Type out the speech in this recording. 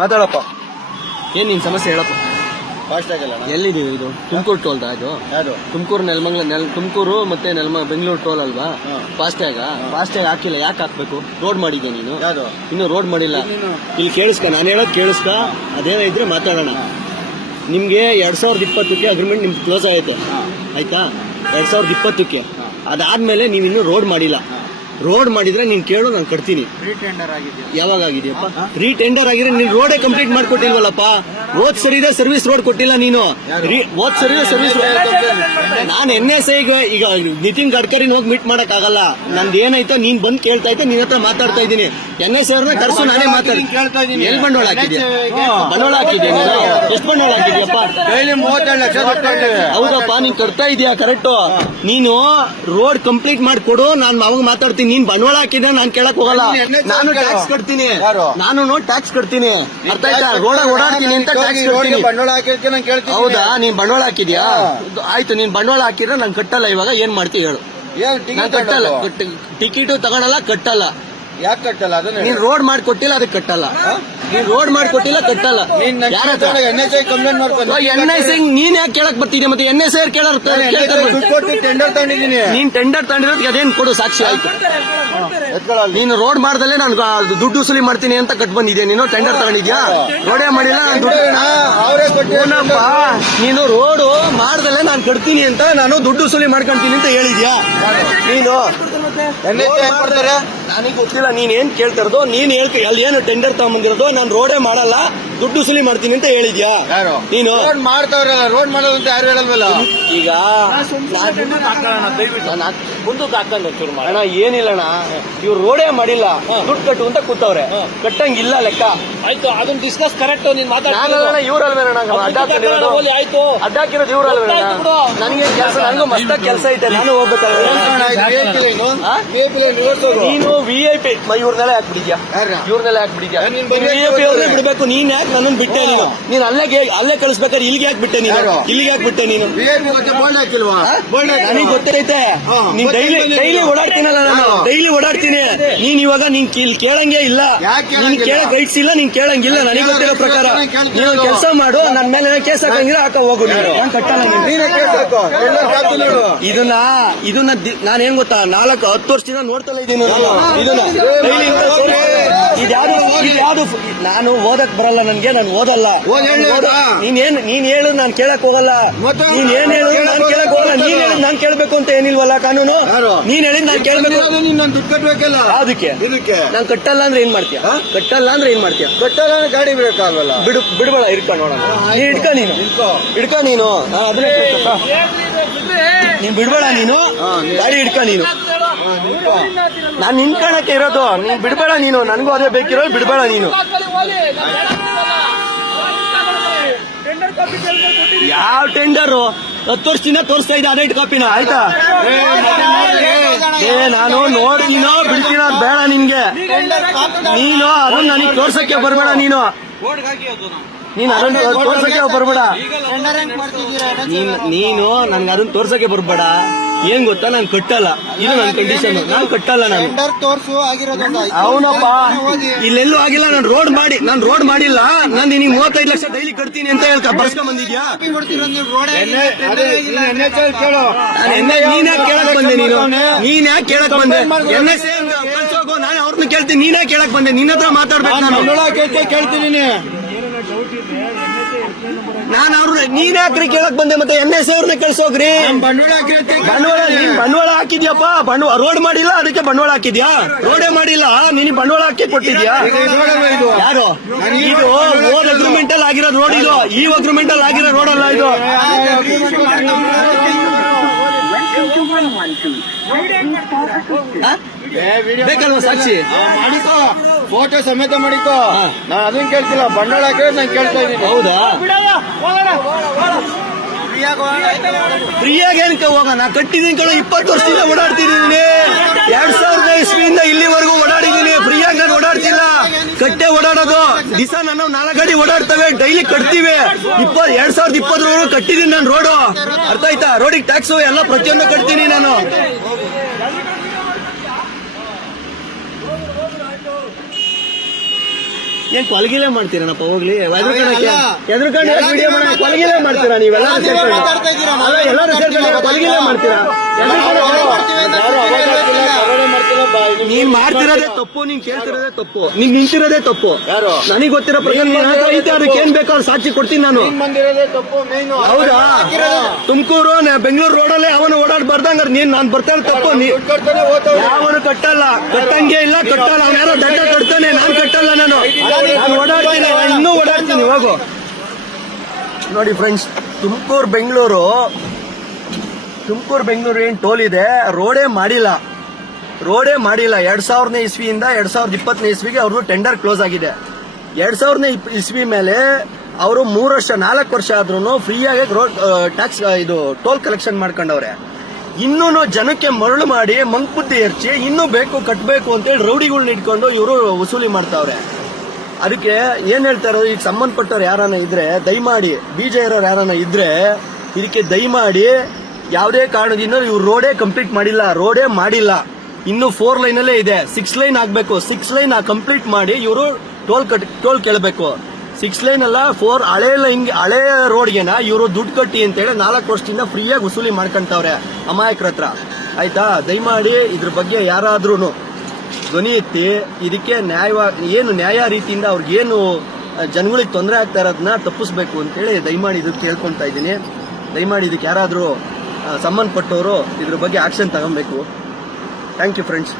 ಮಾತಾಡಪ್ಪ. ಏನ್ ನಿನ್ ಸಮಸ್ಯೆ ಹೇಳಪ್ಪ. ಫಾಸ್ಟ್ ಆಗಿಲ್ಲ. ಎಲ್ಲಿದೀವಿ ಇದು? ತುಮಕೂರು ಟೋಲ್ ಇದು? ಯಾವುದು? ತುಮಕೂರು ತುಮಕೂರು ಮತ್ತೆ ಬೆಂಗಳೂರು ಟೋಲ್ ಅಲ್ವಾ? ಫಾಸ್ಟ್ಯಾಗ್ ಹಾಕಿಲ್ಲ. ಯಾಕೆ ಹಾಕ್ಬೇಕು? ರೋಡ್ ಮಾಡಿದ್ಯಾ ನೀನು? ಇನ್ನು ರೋಡ್ ಮಾಡಿಲ್ಲ. ಇಲ್ಲಿ ಕೇಳಿಸ್ಕ, ನಾನು ಹೇಳೋದು ಕೇಳಿಸ್ಕ. ಅದೇನೋ ಇದ್ರೆ ಮಾತಾಡೋಣ. ನಿಮ್ಗೆ 2020ಕ್ಕೆ ಅಗ್ರಿಮೆಂಟ್ ನಿಮ್ಗೆ ಕ್ಲೋಸ್ ಆಗೈತೆ, ಆಯ್ತಾ? 2020ಕ್ಕೆ. ಅದಾದ್ಮೇಲೆ ನೀವಿನ್ನೂ ರೋಡ್ ಮಾಡಿಲ್ಲ. ರೋಡ್ ಮಾಡಿದ್ರೆ ನೀನ್ ಕೇಳು, ನಾನು ಕಟ್ತೀನಿ. ಯಾವಾಗ ಆಗಿದೆಯಪ್ಪ? ರೀಟೆಂಡರ್ ಆಗಿದ್ರೆ ನೀನ್ ರೋಡೇ ಕಂಪ್ಲೀಟ್ ಮಾಡ್ಕೊಟ್ಟಿಲ್ವಲ್ಲಪ್ಪ. ಹೋದ್ ಸರಿದೆ ಸರ್ವಿಸ್ ರೋಡ್ ಕೊಟ್ಟಿಲ್ಲ ನೀನು. ಹೋದ್ ಸರಿದೆ ಸರ್ವಿಸ್. ನಾನು NSA ಈಗ ನಿತಿನ್ ಗಡ್ಕರಿ ಹೋಗಿ ಮೀಟ್ ಮಾಡಕ್ ಆಗಲ್ಲ. ನಂದು ಏನಾಯ್ತೋ ನೀನ್ ಬಂದ್ ಕೇಳ್ತಾ ಇದ್ದೆ, ನಿನ್ ಹತ್ರ ಮಾತಾಡ್ತಾ ಇದ್ದೀನಿ. NSA ಅವ್ರನ್ನ ಕರ್ಸು, ನಾನೇ ಮಾತಾಡ್ತೀನಿ. ಎಲ್ಲಿ ಬಂಡವಾಳ ಹಾಕಿದ್ಯಾ? ಬಂಡವಾಳ ಹಾಕಿದ್ಯಾ ನೀನು? ಎಷ್ಟು ಬಂಡವಾಳ ಹಾಕಿದ್ಯಪ್ಪ? 37 ಲಕ್ಷ. ಹೌದಪ್ಪ, ನೀನ್ ಕಟ್ತಾ ಇದೀಯಾ? ಕರೆಕ್ಟ್. ನೀನು ರೋಡ್ ಕಂಪ್ಲೀಟ್ ಮಾಡ್ಕೊಡು, ನಾನು ಅವಾಗ ಮಾತಾಡ್ತೀನಿ. ನೀನ್ ಬಂಡವಾಳ ಹಾಕಿದ್ರೆ ನಾನು ಕೇಳಕ್ ಹೋಗಲ್ಲ. ನಾನು ಟ್ಯಾಕ್ಸ್ ಕಟ್ತೀನಿ. ನಾನು ಟ್ಯಾಕ್ಸ್ ಕಟ್ತೀನಿ. ಅರ್ಥ ಆಯ್ತಾ? ರೋಡ್ ಓಡಾಡ್ತೀನಿ ಅಂತ ಟ್ಯಾಕ್ಸ್ ಕಟ್ತೀನಿ. ಬಂಡವಾಳ ಹಾಕಿರ್ತೀನಿ, ನಾನು ಕೇಳ್ತೀನಿ. ಹೌದಾ? ನೀನ್ ಬಂಡವಾಳ ಹಾಕಿದ್ಯಾ? ಆಯ್ತು, ನೀನ್ ಬಂಡವಾಳ ಹಾಕಿದ್ರೆ ನಾನು ಕಟ್ಟಲ್ಲ. ಇವಾಗ ಏನ್ ಮಾಡ್ತೀವಿ ಹೇಳು? ನಾನು ಕಟ್ಟಲ್ಲ. ಟಿಕೆಟ್ ತಗೊಳಲ್ಲ, ಕಟ್ಟಲ್ಲ. ಯಾಕೆ ಕಟ್ಟಲ್ಲ? ಅದನ್ನ ನೀನ್ ರೋಡ್ ಮಾಡ್ಕೊಟ್ಟಿಲ್ಲ, ಅದಕ್ಕೆ ಕಟ್ಟಲ್ಲ. ನೀನ್ ರೋಡ್ ಮಾಡ್ಕೊಟ್ಟಿಲ್ಲ, ಕಟ್ಟಲ್ಲ. NSA ಕಂಪ್ಲೇಂಟ್ ಮಾಡ್ಕೊಂಡು NSA ನೀನ್ ಯಾಕೆ ಕೇಳಕ್ ಬರ್ತಿದ್ಯಾ? ಮತ್ತೆ NSA ಕೇಳೋರು ಟೆಂಡರ್ ತಗೊಂಡಿದ್ದೀನಿ. ನೀನ್ ಟೆಂಡರ್ ತಗೊಂಡಿರೋದಕ್ಕೆ ಅದೇನ್ ಕೊಡು ಸಾಕ್ಷಿ? ಆಯ್ತು, ನೀನು ರೋಡ್ ಮಾಡ್ದಲ್ಲೇ ನಾನು ದುಡ್ಡು ವಸೂಲಿ ಮಾಡ್ತೀನಿ ಅಂತ ಕಟ್ ಬಂದಿದ್ಯಾ? ನೀನು ಟೆಂಡರ್ ತಗೊಂಡಿದ್ಯಾ? ರೋಡೇ ಮಾಡಿಲ್ಲ, ಅವರೇ ಕೊಟ್ಟಪ್ಪ. ನೀನು ರೋಡು ಮಾಡ್ದಲ್ಲೇ ನಾನು ಕಟ್ತೀನಿ ಅಂತ, ನಾನು ದುಡ್ಡು ವಸೂಲಿ ಮಾಡ್ಕೊಂತೀನಿ ಅಂತ ಹೇಳಿದ್ಯಾ ನೀನು? ನನಗೆ ಗೊತ್ತಿಲ್ಲ ನೀನ್ ಏನ್ ಕೇಳ್ತಿರೋದು. ನೀನ್ ಅಲ್ಲಿ ಏನು ಟೆಂಡರ್ ತಗೊಂಬಂದಿರೋದು? ನಾನು ರೋಡೇ ಮಾಡಲ್ಲ, ದುಡ್ಡು ವಸೂಲಿ ಮಾಡ್ತೀನಿ ಅಂತ ಹೇಳಿದ್ಯಾ ನೀನು? ರೋಡ್ ಮಾಡ್ತಾವ್ರಲ್ಲ, ರೋಡ್ ಮಾಡೋದಂತ ಯಾರು ಹೇಳಲ್ವಲ್ಲ. ಈಗ ಮುಂದಕ್ಕೆ ಹಾಕೊಂಡು ಅಣ್ಣ, ಏನಿಲ್ಲಣ್ಣ, ಇವ್ರು ರೋಡೇ ಮಾಡಿಲ್ಲ, ದುಡ್ಡು ಕಟ್ಟು ಅಂತ ಕೂತವ್ರೆ. ಕಟ್ಟಂಗಿಲ್ಲ ಲೆಕ್ಕ. ಆಯ್ತು, ಅದನ್ನ ಡಿಸ್ಕಸ್ ಕರೆಕ್ಟ್. ನೀನ್ ಮಾತಾಡೋಣ. ಇವ್ರಲ್ವೇಣ ಆಯ್ತು, ಅಡ್ಡಾಕಿರೋದು ಇವ್ರಲ್ವೇಣ? ನನಗೆ ಕೆಲಸ, ನನಗೂ ಮಸ್ತ ಕೆಲಸ ಐತೆ, ನಾನು ಹೋಗ್ಬೇಕಲ್ವ? ನೀನು VIP ಇವ್ರನ್ನೆಲ್ಲ ಹಾಕ್ಬಿಟ್ಟಿದ್ಯಾ? ಇವ್ರನ್ನೆಲ್ಲ ಹಾಕ್ಬಿಟ್ಟಿದ್ಯಾ? VIP ಅವ್ರನ್ನೇ ಬಿಡ್ಬೇಕು. ನೀನ್ ಯಾಕೆ ನನ್ನನ್ನು ಬಿಟ್ಟೆ? ನೀನು ಅಲ್ಲೇ ಕಳಿಸ್ಬೇಕಾದ್ರೆ ಇಲ್ಲಿಗೆ ಯಾಕೆ ಬಿಟ್ಟೆ? ನೀನು ಇಲ್ಲಿಗೆ ಯಾಕೆ ಬಿಟ್ಟೆ? ನೀನು ನನಗೆ ಗೊತ್ತೈತೆ. ನೀನ್ ಡೈಲಿ ಓಡಾಡ್ತೀನಲ್ಲ, ನಾನು ಡೈಲಿ ಓಡಾಡ್ತೀನಿ. ನೀನ್ ಇವಾಗ ನೀನ್ ಕೇಳಂಗೇ ಇಲ್ಲ. ನೀನ್ ಕೇಳಕ್ ರೈಟ್ಸ್ ಇಲ್ಲ, ನೀನ್ ಕೇಳಂಗಿಲ್ಲ. ನನಗೆ ಗೊತ್ತಿರೋ ಪ್ರಕಾರ ನೀನು ಕೆಲಸ ಮಾಡು. ನನ್ನ ಮೇಲೆ ಕೇಸ್ ಹಾಕಂಗಿಲ್ಲ, ಹಾಕ ಹೋಗು. ನಾನು ಕಟ್ಟಲ್ಲ. ಇದನ್ನ ನಾನು ಏನ್ ಗೊತ್ತಾ, 10 ವರ್ಷದಿಂದ ನೋಡ್ತಲ್ಲ ಇದ್ದೀನಿ. ಇದ್ಯಾವುದು ನಾನು ಓದಕ್ ಬರಲ್ಲ, ನನ್ಗೆ. ನಾನು ಓದಲ್ಲ. ನೀನ್ ಹೇಳು, ನಾನು ಕೇಳಕ್ ಹೋಗಲ್ಲ. ನೀನ್ ಏನ್ ಹೇಳು, ನಾನು ಕೇಳಕ್ ಹೋಗಲ್ಲ. ನೀನ್ ಹೇಳಿದ್ ನಾನು ಕೇಳ್ಬೇಕು ಅಂತ ಏನಿಲ್ವಲ್ಲ ಕಾನೂನು. ನೀನ್ ಹೇಳಿದ್ ನಾನು ಕೇಳ್ಬೇಕು. ದುಡ್ಡು ಕಟ್ಟಬೇಕಲ್ಲ ಅದಕ್ಕೆ. ನಾನು ಕಟ್ಟಲ್ಲ ಅಂದ್ರೆ ಏನ್ ಮಾಡ್ತೀಯ? ಕಟ್ಟಲ್ಲ ಅಂದ್ರೆ ಏನ್ ಮಾಡ್ತೀಯ? ಕಟ್ಟಲ್ಲ ಅಂದ್ರೆ ಗಾಡಿ ಬಿಡಕ್ಕಾಗಲ್ಲ. ಬಿಡ್ಬೇಡ, ಇಡ್ಕೊ ನೋಡೋಣ. ಇಡ್ಕ ನೀನು ಅದನ್ನೇ ನೀನ್ ಬಿಡ್ಬೇಡ. ನೀನು ಗಾಡಿ ಇಡ್ಕ. ನೀನು ನಾನ್ ನಿನ್ಕಣಕ್ಕೆ ಇರೋದು. ನೀನ್ ಬಿಡ್ಬೇಡ. ನೀನು ನನಗೂ ಅದೇ ಬೇಕಿರೋದು. ಬಿಡ್ಬೇಡ ನೀನು. ಯಾವ ಟೆಂಡರು? 10 ವರ್ಷದಿಂದ ತೋರಿಸ್ತಾ ಇದ್ದ ಅದೇ ಕಾಪಿನ. ಆಯ್ತಾ? ನಾನು ನೋಡ್ತೀನೋ ಬಿಡ್ತೀನೋ ಬೇಡ ನಿನ್ಗೆ. ನೀನು ಅದನ್ನ ನನಗೆ ತೋರ್ಸಕ್ಕೆ ಬರ್ಬೇಡ. ನೀನು ಅದನ್ನ ತೋರ್ಸಕ್ಕೆ ಬರ್ಬೇಡ. ನೀನು ನನ್ಗೆ ಅದನ್ನ ತೋರ್ಸಕ್ಕೆ ಬರ್ಬೇಡ. ಏನ್ ಗೊತ್ತಾ, ನಾನು ಕಟ್ಟಲ್ಲ. ಇದು ನನ್ನ ಕಂಡೀಷನ್. ನಾನು ಕಟ್ಟಲ್ಲ. ನಾನು ಅವನಪ್ಪ ಇಲ್ಲೆಲ್ಲೂ ಆಗಿಲ್ಲ. ನಾನು ರೋಡ್ ಮಾಡಿಲ್ಲ. ನಾನು ನಿನಗೆ 35 ಲಕ್ಷ ಡೈಲಿ ಕಟ್ತೀನಿ ಅಂತ ಬರ್ಸ್ಕೊಂಡ್ ಬಂದಿದ್ಯಾ? ನೀನ್ ಯಾಕೆ ಕೇಳಕ್ ಬಂದೆ? ನೀನ್ ಯಾಕೆ ಕೇಳಕ್ ಬಂದೆ? NSA ಕಳ್ಸೋಗೋ, ನಾನು ಅವ್ರನ್ನ ಕೇಳ್ತೀನಿ. ನೀನ್ ಯಾಕೆ ಕೇಳಕ್ ಬಂದೆ? ನಿನ್ನ ಹತ್ರ ಮಾತಾಡ್ಬೇಕು. ನಾನು ಕೇಳ್ತೀನಿ. ನಾನು ನೀನ್ ಯಾಕ್ರಿ ಕೇಳಕ್ ಬಂದೆ? ಮತ್ತೆ NSA ಅವ್ರನ್ನ ಕಳ್ಸೋಗ್ರಿ. ಬಂಡವಾಳ ಹಾಕಿದ್ಯಪ್ಪ. ರೋಡ್ ಮಾಡಿಲ್ಲ, ಅದಕ್ಕೆ ಬಂಡವಾಳ ಹಾಕಿದ್ಯಾ? ರೋಡೇ ಮಾಡಿಲ್ಲ, ನೀನ್ ಬಂಡವಾಳ ಹಾಕಿ ಕೊಟ್ಟಿದ್ಯಾ? ಯಾರು? ಇದು ಓದ್ ಅಗ್ರಿಮೆಂಟ್ ಅಲ್ಲಿ ಆಗಿರೋ ರೋಡ್. ಇದು ಈ ಅಗ್ರಿಮೆಂಟ್ ಅಲ್ಲಿ ಆಗಿರೋ ರೋಡ್ ಅಲ್ಲ ಇದು. ಬೇಕಲ್ವಾ ಸಾಕ್ಷಿ? ಮಾಡಿಕೋ, ಫೋಟೋ ಸಮೇತ ಮಾಡಿಕೋ. ನಾನು ಅದನ್ನ ಕೇಳ್ತಿಲ್ಲ, ಬಂಡವಾಳ ಹಾಕಿದ್ರೆ ನಾನು ಕೇಳ್ತಾ ಇದ್ದೀನಿ. ಹೌದಾ? ಫ್ರೀಯಾಗಿ ಏನಕ್ಕೆ ಹೋಗೋಣ? ಕಟ್ಟಿದ್ದೀನಿ ಕಣ. 20 ವರ್ಷದಿಂದ ಓಡಾಡ್ತಿದ್ದೀನಿ. 2000 ಇಸ್ವಿಯಿಂದ ಇಲ್ಲಿವರೆಗೂ ಓಡಾಡಿದ್ದೀನಿ. ಫ್ರೀಯಾಗಿ ನಾನು ಓಡಾಡ್ತಿಲ್ಲ, ಕಟ್ಟೆ ಓಡಾಡೋದು. ದಿವಸ ನಾನು 4 ಗಾಡಿ ಓಡಾಡ್ತವೆ, ಡೈಲಿ ಕಟ್ತೀವಿ. 2020 ಕಟ್ಟಿದ್ದೀನಿ ನಾನು ರೋಡು. ಅರ್ಥ ಆಯ್ತಾ? ರೋಡಿಗೆ ಟ್ಯಾಕ್ಸು ಎಲ್ಲ ಪ್ರತಿಯೊಂದು ಕಟ್ತೀನಿ ನಾನು. ಏನ್ ಕೊಲಗಿಲೆ ಮಾಡ್ತೀರನಪ್ಪ ಹೋಗ್ಲಿ ಅಲ್ಲ. ಎದ್ರುಕೊಂಡು ಎಲ್ಲ ವಿಡಿಯೋ ನೀವೇ ಕೊಲಗಿಲೆ ಮಾಡ್ತೀರಾ ನೀವೆಲ್ಲ ಎಲ್ಲ ನೀವೇ ಮಾತಾಡ್ತಾ ಇದ್ದೀರಾ. ನಾವು ಎಲ್ಲರೂ ಸೇರ್ಕೊಂಡು ಕೊಲಗಿಲೆ ಮಾಡ್ತೀರಾ ನಾವು ಹೊರಗೆ ಮಾಡ್ತೀವಿ ಅಂತ ಯಾರು ಅವಾಜ್ ಹಾಕ್ತಿಲ್ಲ, ಹೇಳ್ತಿಲ್ಲ. ಕವಡೆ ಮಾಡ್ತಿಲ್ಲ, ನೀನ್ ಮಾಡ್ತಿರೋದೇ ತಪ್ಪು, ನೀನ್ ಕೇಳ್ತಿರೋದೇ ತಪ್ಪು, ನೀನ್ ನಿಂತಿರೋದೇ ತಪ್ಪು. ಯಾರು? ನನಗೆ ಗೊತ್ತಿರೋ ಪ್ರಕಾರ ನೀನ್ ಹತ್ರ ಐತೆ, ಅದಕ್ಕೆ ಏನ್ ಬೇಕೋ ಅವ್ರು ಸಾಕ್ಷಿ ಕೊಡ್ತೀನಿ ನಾನು. ನೀನ್ ಬಂದಿರೋದೇ ತಪ್ಪು ಮೇನ್. ಹೌದಾ? ತುಮಕೂರು ಬೆಂಗಳೂರು ರೋಡಲ್ಲೇ ಅವನು ಓಡಾಡ್ಬಾರ್ದಂಗ ನೀನ್ ನಾನ್ ಬರ್ತಾ ಇರೋ ತಪ್ಪು. ಯಾವನು ಕಟ್ಟಲ್ಲ, ಕಟ್ಟಂಗೆ ಇಲ್ಲ, ಕಟ್ಟಲ್ಲ. ಅವ್ನ ಯಾರೋ ದಡ್ಡ ಕಟ್ತಾನೆ, ನಾನ್ ಕಟ್ಟಲ್ಲ. ನಾನು ಓಡಾಡ್ತೀನಿ, ಇನ್ನೂ ಓಡಾಡ್ತೀನಿ. ಹೋಗು. ನೋಡಿ ಫ್ರೆಂಡ್ಸ್, ತುಮಕೂರು ಬೆಂಗಳೂರು ಏನ್ ಟೋಲ್ ಇದೆ, ರೋಡೇ ಮಾಡಿಲ್ಲ. 2000ನೇ ಇಸ್ವಿಯಿಂದ 2020ನೇ ಇಸ್ವಿಗೆ ಅವ್ರದ್ದು ಟೆಂಡರ್ ಕ್ಲೋಸ್ ಆಗಿದೆ. 2000ನೇ ಇಸ್ವಿ ಮೇಲೆ ಅವರು 4 ವರ್ಷ ಆದ್ರೂ ಫ್ರೀಯಾಗಿ ರೋಡ್ ಟ್ಯಾಕ್ಸ್ ಇದು ಟೋಲ್ ಕಲೆಕ್ಷನ್ ಮಾಡ್ಕೊಂಡವ್ರೆ. ಇನ್ನೂ ಜನಕ್ಕೆ ಮರಳು ಮಾಡಿ ಮಂಕ್ಬುದ್ಧಿ ಎರ್ಚಿ ಇನ್ನೂ ಬೇಕು ಕಟ್ಟಬೇಕು ಅಂತೇಳಿ ರೌಡಿಗಳನ್ನ ಇಟ್ಕೊಂಡು ಇವರು ವಸೂಲಿ ಮಾಡ್ತಾವ್ರೆ. ಅದಕ್ಕೆ ಏನ್ ಹೇಳ್ತಾರೋ, ಈಗ ಸಂಬಂಧಪಟ್ಟವ್ರು ಯಾರನ್ನ ಇದ್ರೆ ದಯಮಾಡಿ, ಬೀಜ ಇರೋರು ಯಾರನ್ನ ಇದ್ರೆ ಇದಕ್ಕೆ ದಯಮಾಡಿ ಯಾವುದೇ ಕಾರಣದಿಂದ ಇವ್ರು ರೋಡೇ ಕಂಪ್ಲೀಟ್ ಮಾಡಿಲ್ಲ. ಇನ್ನು 4 ಲೈನಲ್ಲೇ ಇದೆ. 6 ಲೈನ್ ಆಗ್ಬೇಕು. 6 ಲೈನ್ ಕಂಪ್ಲೀಟ್ ಮಾಡಿ ಇವರು ಟೋಲ್ ಕೇಳಬೇಕು. 6 ಲೈನ್ ಅಲ್ಲ, 4 ಹಳೆ ರೋಡ್ಗೆನ ಇವರು ದುಡ್ಡು ಕಟ್ಟಿ ಅಂತೇಳಿ 4 ವರ್ಷದಿಂದ ಫ್ರೀಯಾಗಿ ವಸೂಲಿ ಮಾಡ್ಕೊಂತವ್ರೆ ಅಮಾಯಕರ ಹತ್ರ. ಆಯ್ತಾ? ದಯಮಾಡಿ ಇದ್ರ ಬಗ್ಗೆ ಯಾರಾದ್ರೂ ಧ್ವನಿ ಎತ್ತಿ ಇದಕ್ಕೆ ನ್ಯಾಯ ರೀತಿಯಿಂದ ಅವ್ರಿಗೇನು ಜನಗಳಿಗೆ ತೊಂದರೆ ಆಗ್ತಾ ಇರೋದನ್ನ ತಪ್ಪಿಸ್ಬೇಕು ಅಂತೇಳಿ ದಯಮಾಡಿ ಇದಕ್ಕೆ ಕೇಳ್ಕೊಂತಾ ಇದ್ದೀನಿ. ದಯಮಾಡಿ ಇದಕ್ಕೆ ಯಾರಾದ್ರೂ ಸಂಬಂಧಪಟ್ಟವರು ಇದ್ರ ಬಗ್ಗೆ ಆಕ್ಷನ್ ತಗೊಬೇಕು. Thank you friends.